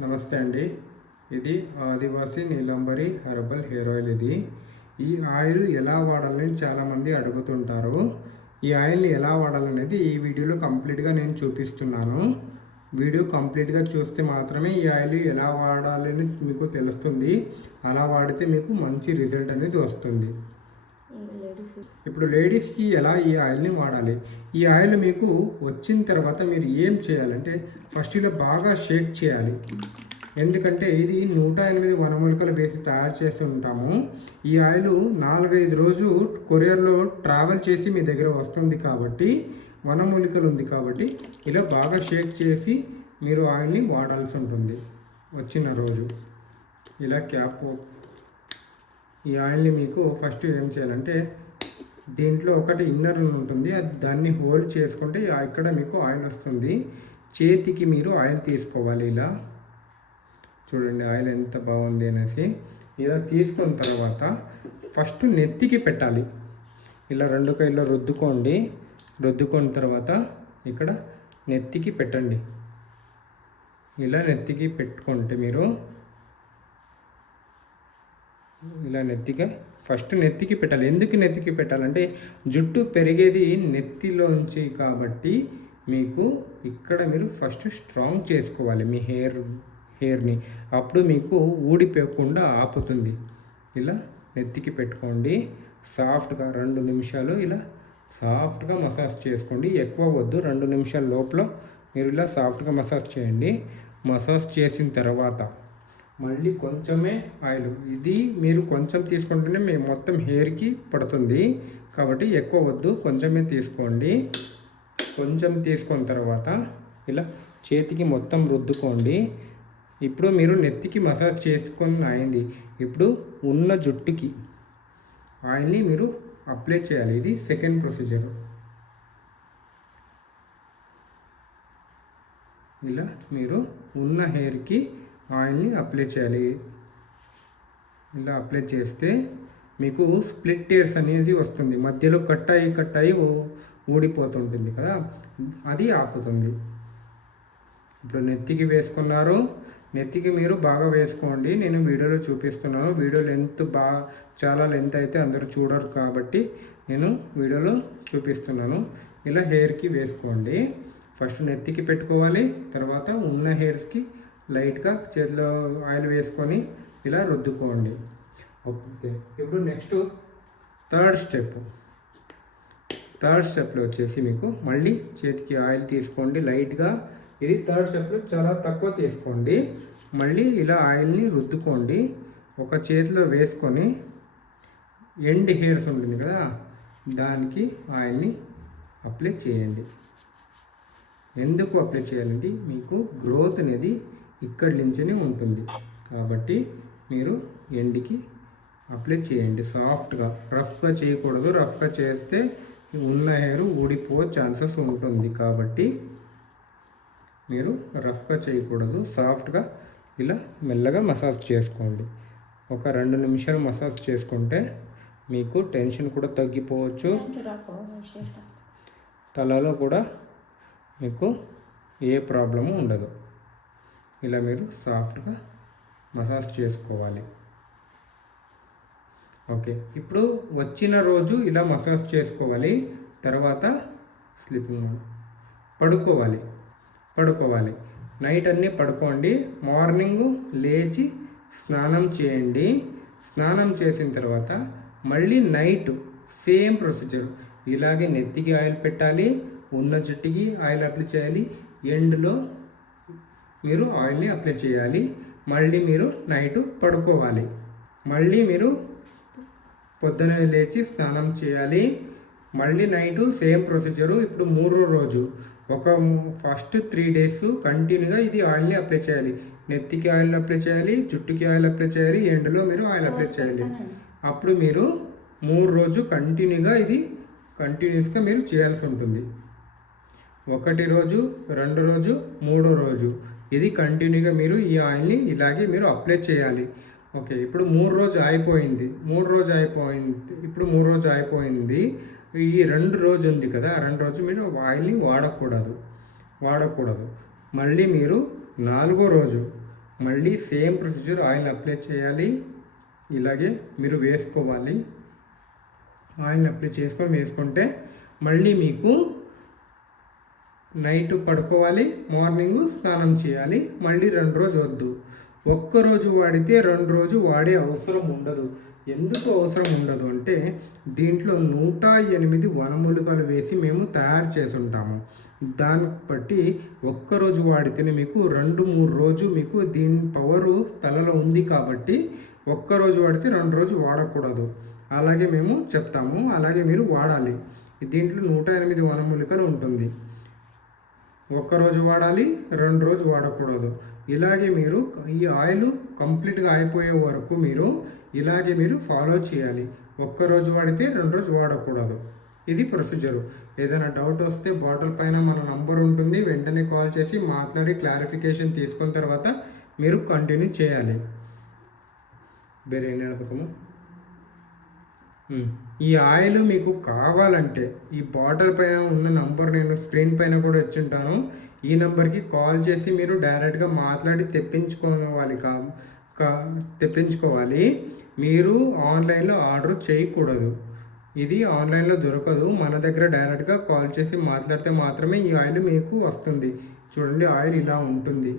నమస్తే అండి. ఇది ఆదివాసి నీలంబరి హెర్బల్ హెయిర్ ఆయిల్. ఈ ఆయిల్ ఎలా వాడాలని చాలామంది అడుగుతుంటారు. ఈ ఆయిల్ని ఎలా వాడాలనేది ఈ వీడియోలో కంప్లీట్గా నేను చూపిస్తున్నాను. వీడియో కంప్లీట్గా చూస్తే మాత్రమే ఈ ఆయిల్ ఎలా వాడాలని మీకు తెలుస్తుంది. అలా వాడితే మీకు మంచి రిజల్ట్ అనేది వస్తుంది. ఇప్పుడు లేడీస్కి ఎలా ఈ ఆయిల్ని వాడాలి? ఈ ఆయిల్ మీకు వచ్చిన తర్వాత మీరు ఏం చేయాలంటే ఫస్ట్ ఇలా బాగా షేక్ చేయాలి. ఎందుకంటే ఇది 108 వనమూలికలు వేసి తయారు చేసి ఉంటాము. ఈ ఆయిల్ 4-5 రోజు కొరియర్లో ట్రావెల్ చేసి మీ దగ్గర వస్తుంది కాబట్టి వనమూలికలు ఉంది కాబట్టి ఇలా బాగా షేక్ చేసి మీరు ఆయిల్ని వాడాల్సి ఉంటుంది. వచ్చిన రోజు ఇలా క్యాప్ ఈ ఆయిల్ని మీకు ఫస్ట్ ఏం చేయాలంటే దీంట్లో ఒకటి ఇన్నర్ ఉంటుంది, దాన్ని హోల్డ్ చేసుకుంటే ఇక్కడ మీకు ఆయిల్ వస్తుంది. చేతికి మీరు ఆయిల్ తీసుకోవాలి. ఇలా చూడండి ఆయిల్ ఎంత బాగుంది అనేసి. ఇలా తీసుకున్న తర్వాత ఫస్ట్ నెత్తికి పెట్టాలి. ఇలా 2 కైల్లో రుద్దుకున్న తర్వాత ఇక్కడ నెత్తికి పెట్టండి. ఇలా నెత్తికి పెట్టుకుంటే మీరు ఇలా ఫస్ట్ నెత్తికి పెట్టాలి. ఎందుకు నెత్తికి పెట్టాలంటే జుట్టు పెరిగేది నెత్తిలోంచి కాబట్టి మీకు ఇక్కడ మీరు ఫస్ట్ స్ట్రాంగ్ చేసుకోవాలి మీ హెయిర్ని. అప్పుడు మీకు ఊడిపోకుండా ఆపుతుంది. ఇలా నెత్తికి పెట్టుకోండి. సాఫ్ట్గా 2 నిమిషాలు ఇలా సాఫ్ట్గా మసాజ్ చేసుకోండి. ఎక్కువ వద్దు, 2 నిమిషాల లోపల మీరు ఇలా సాఫ్ట్గా మసాజ్ చేయండి. మసాజ్ చేసిన తర్వాత మళ్ళీ కొంచెమే ఆయిల్, ఇది మీరు కొంచెం తీసుకుంటేనే మీ మొత్తం హెయిర్కి పడుతుంది కాబట్టి ఎక్కువ వద్దు, కొంచెమే తీసుకోండి. కొంచెం తీసుకున్న తర్వాత ఇలా చేతికి మొత్తం రుద్దుకోండి. ఇప్పుడు మీరు నెత్తికి మసాజ్ చేసుకొని అయింది. ఇప్పుడు ఉన్న జుట్టుకి ఆయిల్ని మీరు అప్లై చేయాలి. ఇది సెకండ్ ప్రొసీజర్. ఇలా మీరు ఉన్న హెయిర్కి ఆయిల్ని అప్లై చేయాలి. ఇలా అప్లై చేస్తే మీకు స్ప్లిట్ హెయిర్స్ అనేది వస్తుంది. మధ్యలో కట్టాయి ఊడిపోతుంటుంది కదా, అది ఆపుతుంది. ఇప్పుడు నెత్తికి వేసుకున్నారు. నెత్తికి మీరు బాగా వేసుకోండి. నేను వీడియోలో చూపిస్తున్నాను. వీడియో చాలా లెంత్ అయితే అందరూ చూడరు కాబట్టి నేను వీడియోలో చూపిస్తున్నాను. ఇలా హెయిర్కి వేసుకోండి. ఫస్ట్ నెత్తికి పెట్టుకోవాలి. తర్వాత ఉన్న హెయిర్స్కి లైట్గా చేతిలో ఆయిల్ వేసుకొని ఇలా రుద్దుకోండి. ఓకే, ఇప్పుడు నెక్స్ట్ థర్డ్ స్టెప్లో వచ్చేసి మీకు మళ్ళీ చేతికి ఆయిల్ తీసుకోండి లైట్గా. ఇది థర్డ్ స్టెప్లో చాలా తక్కువ తీసుకోండి. మళ్ళీ ఇలా ఆయిల్ని రుద్దుకోండి. ఒక చేతిలో వేసుకొని ఎండ్ హెయిర్స్ ఉంటుంది కదా, దానికి ఆయిల్ని అప్లై చేయండి. ఎందుకు అప్లై చేయాలంటే మీకు గ్రోత్ అనేది ఇక్కడి నుంచే ఉంటుంది కాబట్టి మీరు ఎండ్కి అప్లై చేయండి. సాఫ్ట్గా, రఫ్గా చేయకూడదు. రఫ్గా చేస్తే ఉన్న హెయిర్ ఊడిపోయే ఛాన్సెస్ ఉంటుంది కాబట్టి మీరు రఫ్గా చేయకూడదు. సాఫ్ట్గా ఇలా మెల్లగా మసాజ్ చేసుకోండి. ఒక 2 నిమిషాలు మసాజ్ చేసుకుంటే మీకు టెన్షన్ కూడా తగ్గిపోవచ్చు. తలలో కూడా మీకు ఏ ప్రాబ్లము ఉండదు. ఇలా మీరు సాఫ్ట్గా మసాజ్ చేసుకోవాలి. ఓకే, ఇప్పుడు వచ్చిన రోజు ఇలా మసాజ్ చేసుకోవాలి. తర్వాత స్లీపింగ్ పడుకోవాలి. నైట్ అన్నీ పడుకోండి. మార్నింగ్ లేచి స్నానం చేయండి. స్నానం చేసిన తర్వాత మళ్ళీ నైట్ సేమ్ ప్రొసీజర్. ఇలాగే నెత్తికి ఆయిల్ పెట్టాలి, ఉన్న జుట్టుకి ఆయిల్ అప్లై చేయాలి, ఎండ్లో మీరు ఆయిల్ని అప్లై చేయాలి. మళ్ళీ మీరు నైట్ పడుకోవాలి. మళ్ళీ మీరు పొద్దున లేచి స్నానం చేయాలి. మళ్ళీ నైటు సేమ్ ప్రొసీజరు. ఇప్పుడు 3వ రోజు ఫస్ట్ 3 డేస్ కంటిన్యూగా ఇది ఆయిల్ని అప్లై చేయాలి. నెత్తికి ఆయిల్ అప్లై చేయాలి, జుట్టుకి ఆయిల్ అప్లై చేయాలి, ఎండ్లో మీరు ఆయిల్ అప్లై చేయాలి. అప్పుడు మీరు 3 రోజు కంటిన్యూగా ఇది కంటిన్యూస్గా మీరు చేయాల్సి ఉంటుంది. 1 రోజు, 2 రోజు, 3వ రోజు ఇది కంటిన్యూగా మీరు ఈ ఆయిల్ని ఇలాగే మీరు అప్లై చేయాలి. ఓకే, ఇప్పుడు 3 రోజు అయిపోయింది. ఇప్పుడు 3 రోజు అయిపోయింది. ఈ 2 రోజు ఉంది కదా, 2 రోజు మీరు ఆయిల్ని వాడకూడదు. మళ్ళీ మీరు 4వ రోజు మళ్ళీ సేమ్ ప్రొసీజర్ ఆయిల్ అప్లై చేయాలి, ఇలాగే మీరు వేసుకోవాలి. ఆయిల్ని అప్లై చేసుకొని వేసుకుంటే మళ్ళీ మీకు నైట్ పడుకోవాలి, మార్నింగ్ స్నానం చేయాలి. మళ్ళీ 2 రోజు వద్దు. ఒక్కరోజు వాడితే 2 రోజు వాడే అవసరం ఉండదు. ఎందుకు అవసరం ఉండదు అంటే దీంట్లో 108 వనమూలికలు వేసి మేము తయారు చేసి ఉంటాము. దాన్ని బట్టి ఒక్కరోజు వాడితేనే మీకు 2-3 రోజు మీకు దీని పవరు తలలో ఉంది కాబట్టి ఒక్కరోజు వాడితే 2 రోజు వాడకూడదు. అలాగే మేము చెప్తాము, అలాగే మీరు వాడాలి. దీంట్లో 108 వనమూలికలు ఉంటుంది. ఒక్కరోజు వాడాలి, 2 రోజు వాడకూడదు. ఇలాగే మీరు ఈ ఆయిల్ కంప్లీట్గా అయిపోయే వరకు మీరు ఇలాగే మీరు ఫాలో చేయాలి. ఒక్కరోజు వాడితే 2 రోజు వాడకూడదు. ఇది ప్రొసీజరు. ఏదైనా డౌట్ వస్తే బాటిల్ పైన మన నంబర్ ఉంటుంది, వెంటనే కాల్ చేసి మాట్లాడి క్లారిఫికేషన్ తీసుకున్న తర్వాత మీరు కంటిన్యూ చేయాలి. వేరే ఏం నడపకము. ఈ ఆయిల్ మీకు కావాలంటే ఈ బాటిల్ పైన ఉన్న నంబర్ నేను స్క్రీన్ పైన కూడా ఇచ్చింటాను. ఈ నెంబర్కి కాల్ చేసి మీరు డైరెక్ట్గా మాట్లాడి తెప్పించుకోవాలి. మీరు ఆన్లైన్లో ఆర్డర్ చేయకూడదు. ఇది ఆన్లైన్లో దొరకదు. మన దగ్గర డైరెక్ట్గా కాల్ చేసి మాట్లాడితే మాత్రమే ఈ ఆయిల్ మీకు వస్తుంది. చూడండి, ఆయిల్ ఇలా ఉంటుంది.